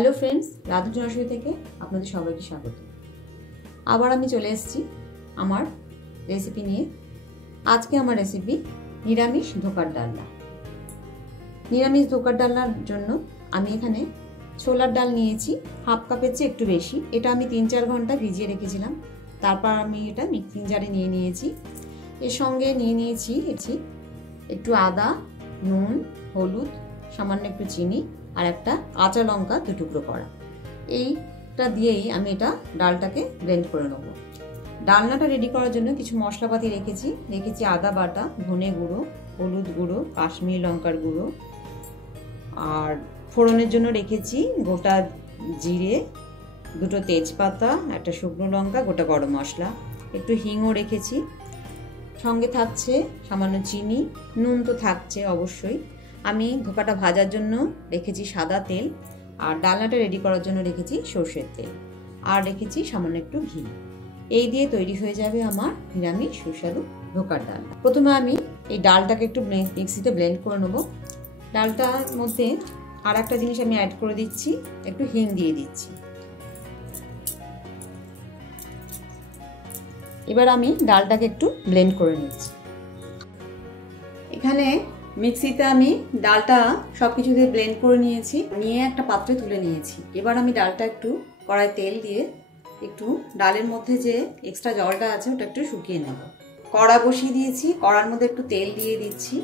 Hello friends, Radhu Rasoi থেকে আপনাদের সবাইকে স্বাগত। আবার আমি চলে এসেছি আমার রেসিপি নিয়ে। আজকে আমার রেসিপি নিরামিষ ধোকার ডালনা। নিরামিষ ধোকার ডালনার জন্য আমি এখানে ছোলার ডাল নিয়েছি হাফ কাপের চেয়ে একটু বেশি। এটা আমি 3-4 ঘন্টা ভিজিয়ে রেখেছিলাম। তারপর আমি এটা মিক্সিং জারে নিয়ে নিয়েছি। এর সঙ্গে নিয়ে নিয়েছি একটু আদা, নুন, হলুদ, সামান্য একটু চিনি আর একটা কাঁচা লঙ্কা 2 টুকরো করা। এইটা দিয়েই আমি এটা ডালটাকে ব্লেন্ড করে নেব। ডালনাটা রেডি করার জন্য কিছু মশলাপাতি রেখেছি আদা বাটা, ধনে গুঁড়ো, হলুদ গুঁড়ো, কাশ্মীরি লঙ্কার গুঁড়ো, আর ফোড়নের জন্য রেখেছি গোটা জিরে, 2টো তেজপাতা, একটা শুকনো লঙ্কা, গোটা গরম মশলা, একটু হিংও রেখেছি। সঙ্গে থাকছে সামান্য চিনি, নুন তো থাকছে অবশ্যই। আমি ধোকাটা ভাজার জন্য রেখেছি সাদা তেল, আর ডালনাটা রেডি করার জন্য রেখেছি সর্ষের তেল, আর রেখেছি সামান্য একটু ঘি। এই দিয়ে তৈরি হয়ে যাবে আমার নিরামিষ সুস্বাদু ধোকার ডালনা। প্রথমে আমি এই ডালটাকে একটু মিক্সিতে ব্লেন্ড করে নেব। ডালটার মধ্যে আর একটা জিনিস আমি অ্যাড করে দিচ্ছি, একটু হিং দিয়ে দিচ্ছি। এবার আমি ডালটাকে একটু ব্লেন্ড করে নিচ্ছি। এখানে মিক্সিতে আমি ডালটা সবকিছু দিয়ে ব্লেন্ড করে নিয়ে একটা পাত্রে তুলে নিয়েছি। এবার আমি ডালটা একটু কড়াই তেল দিয়ে একটু ডালের মধ্যে যে এক্সট্রা জলটা আছে ওটা একটু শুকিয়ে নেব। কড়া বসিয়ে দিয়েছি, কড়ার মধ্যে একটু তেল দিয়ে দিচ্ছি।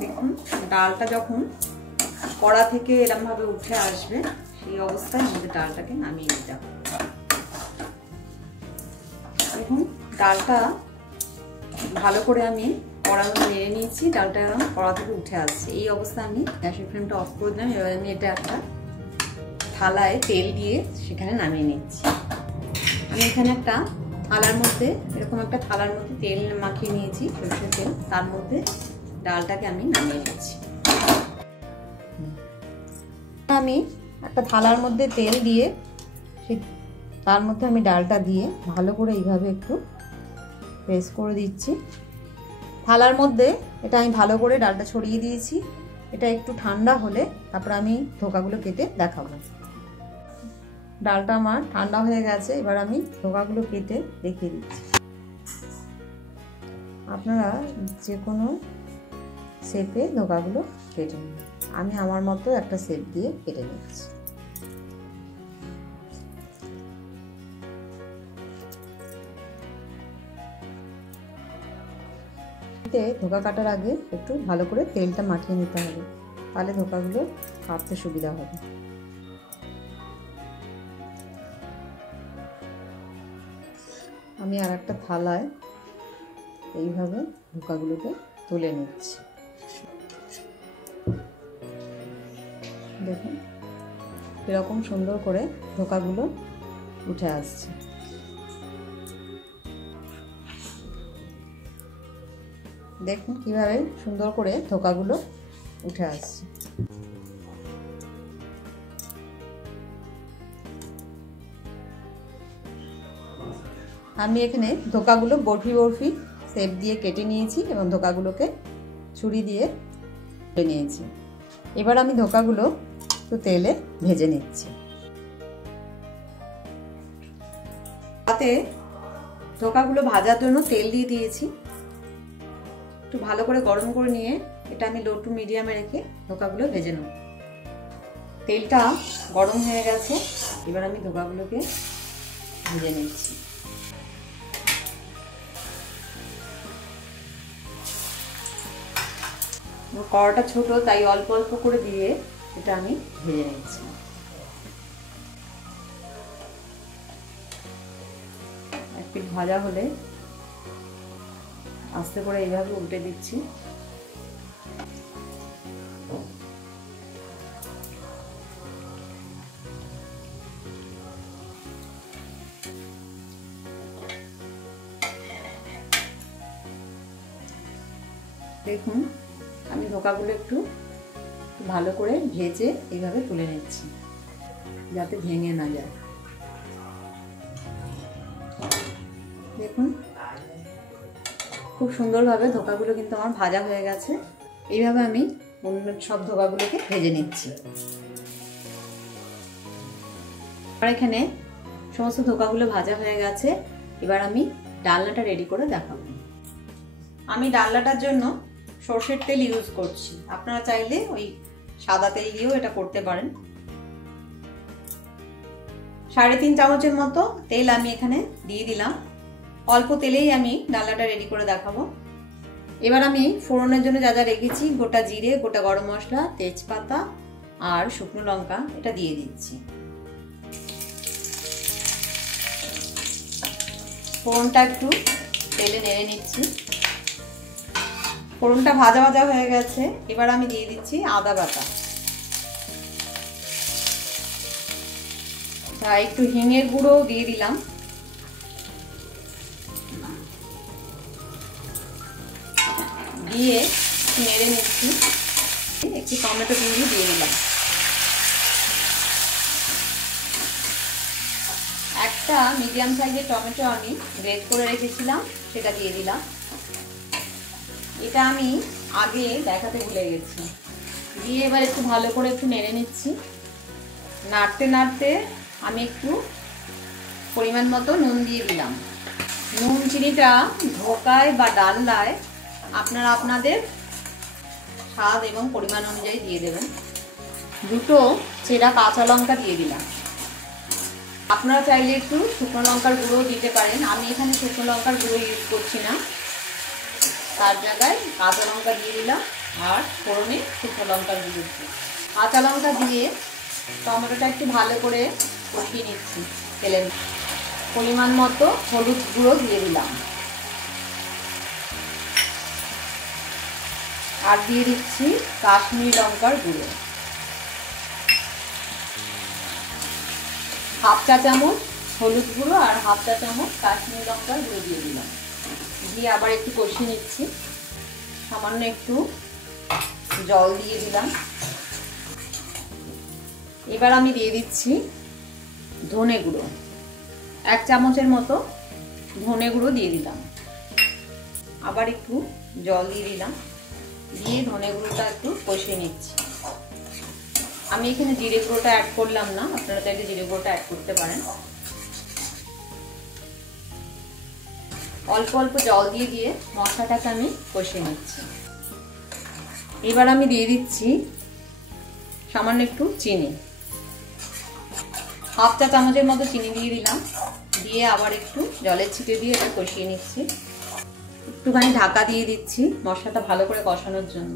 দেখুন ডালটা যখন কড়া থেকে এরকম ভাবে উঠে আসবে, সেই অবস্থায় আমাদের ডালটাকে নামিয়ে নিতে হবে। দেখুন ডালটা ভালো করে আমি কড়ার মধ্যে নেড়ে নিয়েছি, ডালটা কড়া থেকে উঠে আসছে। এই অবস্থায় আমি গ্যাসের ফ্লেমটা অফ করে দিলাম। এবার আমি এটা একটা থালায় তেল দিয়ে সেখানে নামিয়ে নিচ্ছি। আমি এখানে একটা থালার মধ্যে তেল মাখিয়ে নিয়েছি, সরষের তেল। তার মধ্যে ডালটাকে আমি নামিয়ে নিচ্ছি। আমি একটা থালার মধ্যে তেল দিয়ে তার মধ্যে আমি ডালটা দিয়ে ভালো করে এইভাবে একটু প্রেস করে দিচ্ছি। থালার মধ্যে এটা আমি ভালো করে ডালটা ছড়িয়ে দিয়েছি। এটা একটু ঠান্ডা হলে তারপর আমি ধোকাগুলো কেটে দেখাবো। ডালটা আমার ঠান্ডা হয়ে গেছে, এবার আমি ধোকাগুলো কেটে দেখিয়ে দিচ্ছি। আপনারা যে কোনো শেপে ধোকাগুলো কেটে নিন। আমি আমার মতো একটা শেপ দিয়ে কেটে নিচ্ছি। ধোকা কাটার আগে একটু ভালো করে তেলটা মাখিয়ে নিতে হবে, তাহলে ধোকাগুলো কাটতে সুবিধা হবে। আমি আর একটা থালায় এইভাবে ধোকাগুলোকে তুলে নিচ্ছি। দেখুন এরকম সুন্দর করে ধোকাগুলো উঠে আসছে। দেখুন কিভাবে সুন্দর করে ধোকাগুলো উঠে আসছে। আমি এখানে ধোকাগুলো বরফি শেপ দিয়ে কেটে নিয়েছি এবং ধোকাগুলোকে ছুরি দিয়ে কেটে নিয়েছি। এবার আমি ধোকাগুলো একটু তেলে ভেজে নিচ্ছি। তাতে ধোকাগুলো ভাজার জন্য তেল দিয়ে দিয়েছি। একটু ভালো করে গরম করে নিয়ে এটা আমি লো টু মিডিয়ামে রেখে ধোকাগুলো ভেজে নেব। তেলটা গরম হয়ে গেছে, এবার আমি ধোকাগুলোকে ভেজে নিচ্ছি। কড়াটা ছোট, তাই অল্প অল্প করে দিয়ে এটা আমি ভেজে নিচ্ছি। এক পিঠ ভাজা হলে আস্তে করে এইভাবে উল্টে দিচ্ছি। দেখুন আমি ধোকাগুলো একটু ভালো করে ভেজে এইভাবে তুলে নিচ্ছি, যাতে ভেঙে না যায়। দেখুন খুব সুন্দরভাবে ধোকাগুলো কিন্তু আমার ভাজা হয়ে গেছে। এইভাবে আমি অন্য সব ধোকাগুলোকে ভেজে নিচ্ছি। আর এখানে সমস্ত ধোকাগুলো ভাজা হয়ে গেছে। এবার আমি ডালনাটা রেডি করে দেখাবো। আমি ডালনাটার জন্য সরষের তেল ইউজ করছি, আপনারা চাইলে ওই সাদা তেল দিয়েও এটা করতে পারেন। 3.5 চামচের মতো তেল আমি এখানে দিয়ে দিলাম। অল্প তেলেই আমি ডালনাটা রেডি করে দেখাবো। এবার আমি ফোড়নের জন্য যা যা রেখেছি, গোটা জিরে, গোটা গরম মশলা, তেজপাতা আর শুকনো লঙ্কা, এটা দিয়ে দিচ্ছি। ফোড়নটা একটু তেলে নেড়ে নিচ্ছি। ফোড়নটা ভাজা ভাজা হয়ে গেছে। এবার আমি দিয়ে দিচ্ছি আদা বাটা, একটু হিঙের গুঁড়ো দিয়ে দিলাম। দিয়ে নেড়ে নিচ্ছি। একটু টমেটো পিউরি দিয়ে দিলাম। একটা মিডিয়াম সাইজের টমেটো আমি গ্রেট করে রেখেছিলাম, সেটা দিয়ে দিলাম। এটা আমি আগে দেখাতে ভুলে গেছি। দিয়ে এবার একটু ভালো করে একটু নেড়ে নিচ্ছি। নাড়তে নাড়তে আমি একটু পরিমাণ মতো নুন দিয়ে দিলাম। নুন চিনিটা ধোকায় বা ডালনায় আপনারা আপনাদের স্বাদ এবং পরিমাণ অনুযায়ী দিয়ে দেবেন। দুটো চেরা কাঁচা লঙ্কা দিয়ে দিলাম। আপনারা চাইলে একটু শুকনো লঙ্কার গুঁড়ো দিতে পারেন। আমি এখানে শুকনো লঙ্কার গুঁড়ো ইউজ করছি না, তার জায়গায় কাঁচা লঙ্কা দিয়ে দিলাম। আর ফোড়নে শুকনো লঙ্কার গুঁড়ো দিই। কাঁচা লঙ্কা দিয়ে টমেটোটা একটু ভালো করে কষিয়ে নিচ্ছি তেলের। পরিমাণ মতো হলুদ গুঁড়ো দিয়ে দিলাম। আর দিয়ে দিচ্ছি কাশ্মীরি লঙ্কার গুঁড়ো, 1/2 চা চামচ হলুদ গুঁড়ো আর 1/2 চা চামচ কাশ্মীরি লঙ্কার গুঁড়ো দিয়ে দিলাম। দিয়ে আবার একটু কষিয়ে নিচ্ছি। সামান্য একটু জল দিয়ে দিলাম। এবার আমি দিয়ে দিচ্ছি ধনে গুঁড়ো, 1 চামচের মতো ধনে গুঁড়ো দিয়ে দিলাম। আবার একটু জল দিয়ে দিলাম। দিয়ে ধনে গুঁড়োটা একটু কষিয়ে নিচ্ছি। আমি এখানে জিরে গুঁড়োটা অ্যাড করলাম না, আপনারা চাইলে জিরে গুঁড়োটা অ্যাড করতে পারেন। অল্প অল্প জল দিয়ে দিয়ে মশলাটাকে আমি কষিয়ে নিচ্ছি। এবার আমি দিয়ে দিচ্ছি সামান্য একটু চিনি, 1/2 চা চামচের মতো চিনি দিয়ে দিলাম। দিয়ে আবার একটু জলের ছিটে দিয়ে এটা কষিয়ে নিচ্ছি। একটুখানি ঢাকা দিয়ে দিচ্ছি মশলাটা ভালো করে কষানোর জন্য।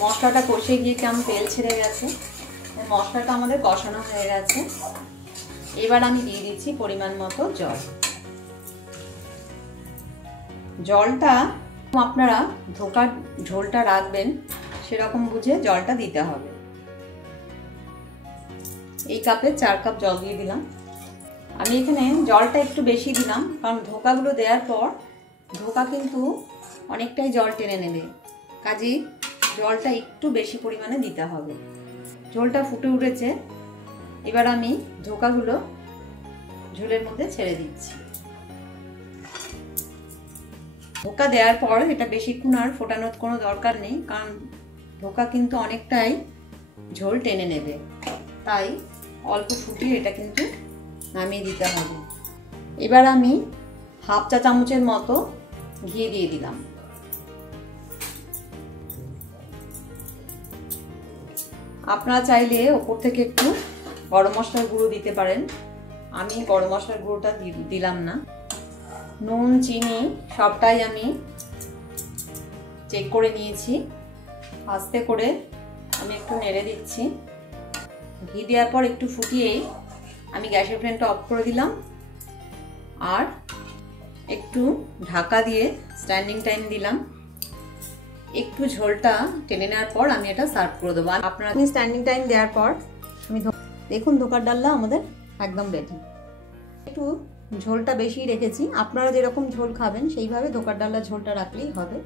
মশলাটা কষে গিয়ে কেমন তেল ছেড়ে গেছে, মশলাটা আমাদের কষানো হয়ে গেছে। এবার আমি দিয়ে দিচ্ছি পরিমাণ মতো জল। জলটা আপনারা ধোকার ঝোলটা রাখবেন সেরকম বুঝে জলটা দিতে হবে। এই কাপে 4 কাপ জল দিয়ে দিলাম। আমি এখানে জলটা একটু বেশি দিলাম, কারণ ধোকাগুলো দেওয়ার পর ধোকা কিন্তু অনেকটাই জল টেনে নেবে, কাজেই জলটা একটু বেশি পরিমাণে দিতে হবে। ঝোলটা ফুটে উঠেছে। এবার আমি ধোকাগুলো ঝোলের মধ্যে ছেড়ে দিচ্ছি। ধোকা দেওয়ার পর এটা বেশিক্ষণ আর ফোটানোর কোনো দরকার নেই, কারণ ধোকা কিন্তু অনেকটাই ঝোল টেনে নেবে, তাই অল্প ফুটিয়ে এটা কিন্তু নামিয়ে দিতে হবে। এবার আমি 1/2 চা চামচের মতো ঘি দিয়ে দিলাম। আপনারা চাইলে ওপর থেকে একটু গরম মশলার গুঁড়ো দিতে পারেন, আমি গরম মশলার গুঁড়োটা দিলাম না। নুন চিনি সবটাই আমি চেক করে নিয়েছি। আস্তে করে আমি একটু নেড়ে দিচ্ছি। ঘি দেওয়ার পর একটু ফুটিয়েই আমি গ্যাসের ফ্লেমটা অফ করে দিলাম। আর একটু ঢাকা দিয়ে স্ট্যান্ডিং টাইম দিলাম। একটু ঝোলটা টেনে নেওয়ার পর আমি এটা সার্ভ করে দেবো। আপনারা স্ট্যান্ডিং টাইম দেওয়ার পর আমি দেখুন ধোকার ডালনা আমাদের একদম রেডি। একটু ঝোলটা বেশি রেখেছি, আপনারা যেরকম ঝোল খাবেন সেইভাবে ধোকার ডালনার ঝোলটা রাখলেই হবে।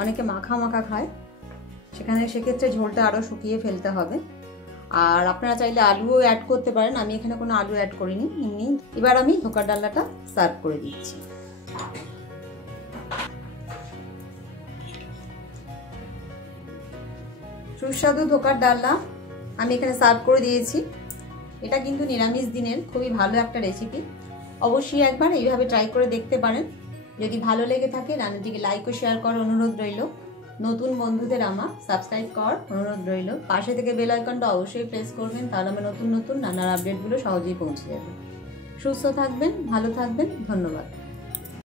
অনেকে মাখা মাখা খায়, সেক্ষেত্রে ঝোলটা আরও শুকিয়ে ফেলতে হবে। আর আপনারা চাইলে আলুও অ্যাড করতে পারেন, আমি এখানে কোনো আলু অ্যাড করিনি এমনি। এবার আমি ধোকার ডালনাটা সার্ভ করে দিচ্ছি। সুস্বাদু ধোকার ডালনা আমি এখানে সার্ভ করে দিয়েছি। এটা কিন্তু নিরামিষ দিনের খুবই ভালো একটা রেসিপি, অবশ্যই একবার এইভাবে ট্রাই করে দেখতে পারেন। যদি ভালো লেগে থাকে রান্নাটিকে লাইক ও শেয়ার করার অনুরোধ রইল। নতুন বন্ধুদের আমার সাবস্ক্রাইব করার অনুরোধ রইল। পাশে থেকে বেল আইকনটা অবশ্যই প্রেস করবেন, তাহলে আমার নতুন নতুন রান্নার আপডেটগুলো সহজেই পৌঁছে যাবে। সুস্থ থাকবেন, ভালো থাকবেন, ধন্যবাদ।